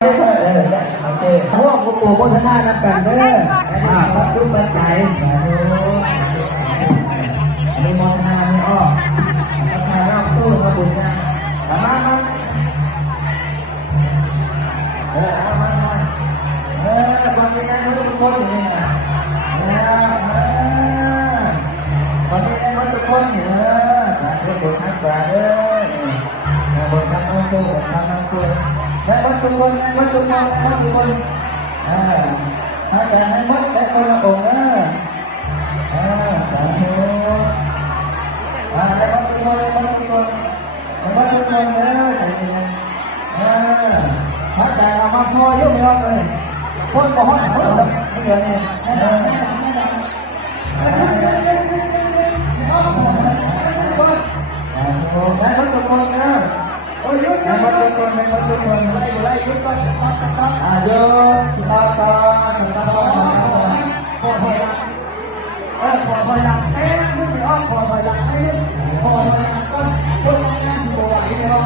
โอเคพวกปู่ปู่โฆษณานับกันเด้ออ่าพระจุ๊บปัจจัยอันนี้โฆษณาไม่อ้อสักหน่อยรอบตู้มาบุญนะมามามาเออมามาเออความเป็นนั้นทุกคนเนี่ยเออเออความเป็นนั้นทุกคนเนี่ยเออสาธุบุญทักษะเด้อบุญทำน้ำสู้บุญทำน้ำสู้ และวัดทุกคนและวัดทุกคนและวัดทุกคนอ่าอาจารย์ให้วัดและคนละองค์เอออ่าสาธุอ่าและวัดทุกคนและวัดทุกคนและวัดทุกคนเออใจเย็นๆอ่าอาจารย์เอามาพอยุ่งยากเลยคนบ่ฮอดเออไม่เหลือเนี่ยเอออ่าและวัดทุกค นเออโอ้ยยุดนะมันทุกคนมันทุกคนไล่ไล่ยุดก็ตัดตัดตัดอะยุดสตาร์ทสตาร์ทพอพอละเออพอพอละเอ๊ะมึงไม่ออกพอพอละเอ๊ะพอพอละก็คนทำงานสิบกว่าที่ไม่ออก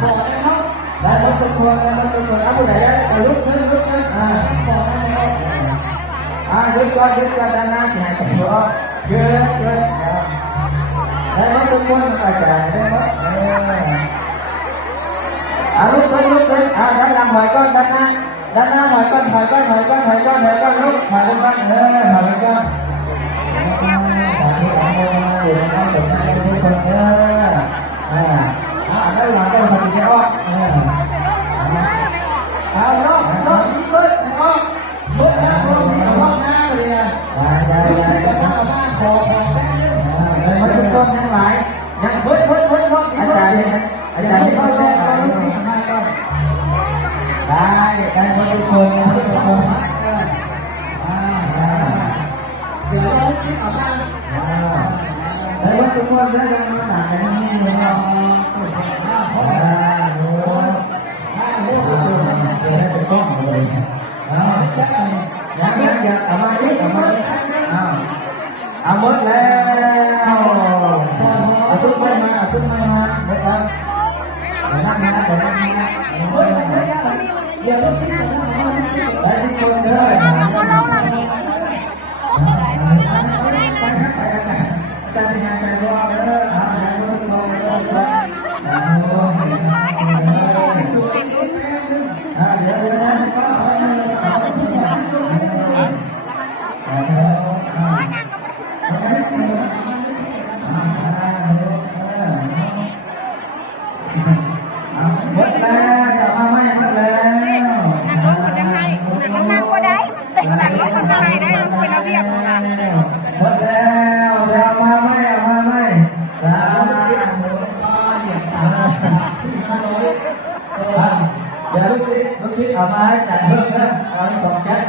พอแล้วครับแล้วมันทุกคนมันทุกคนเอาผู้ใดได้ลุกขึ้นลุกขึ้นอ่าพอแล้วอ่ายุดก่อนยุดก่อนด้านหน้าสิหายใจออกยืดยืดแล้วมันทุกคนอาจารย์ได้ไหมเออ à lúc ขึ้น lúc ขึ้นด้านหลังถอยก้อนด้านหน้าด้านหน้าถอยก้อนถอยก้อนถอยก้อนถอยก้อนถอยก้อนลุกถอยก้อนเออถอยก้อนสาธุสาธุอยู่ในห้องแต่งนทุกคนเอออ่าอ่าด้านหลังก็ภาษีออกเอออ่ารอ ได้ได้หมดทุกคนนะทุกคนอ่าเดี๋ยวเราคิดเอาบ้างได้หมดทุกคนได้ยังมาหนากันนี่เลยเนาะเดี๋ยวจะต้อายังยังยังเอามาสิเอามาสิอ่าเอาหมดแล้วอาซุปไปมาเอาซุปไปมาเดี๋ยวครับเดี๋ยวนั่งนะเดี๋ยวนั่งนะ ย หมดแล้วเดี๋ยวมาไหม่มาไม่สาธุเดี๋ยวลูกศิษย์ลูกศิษย์เอามาให้จัดเพิ่มนะเอาสองแก๊ส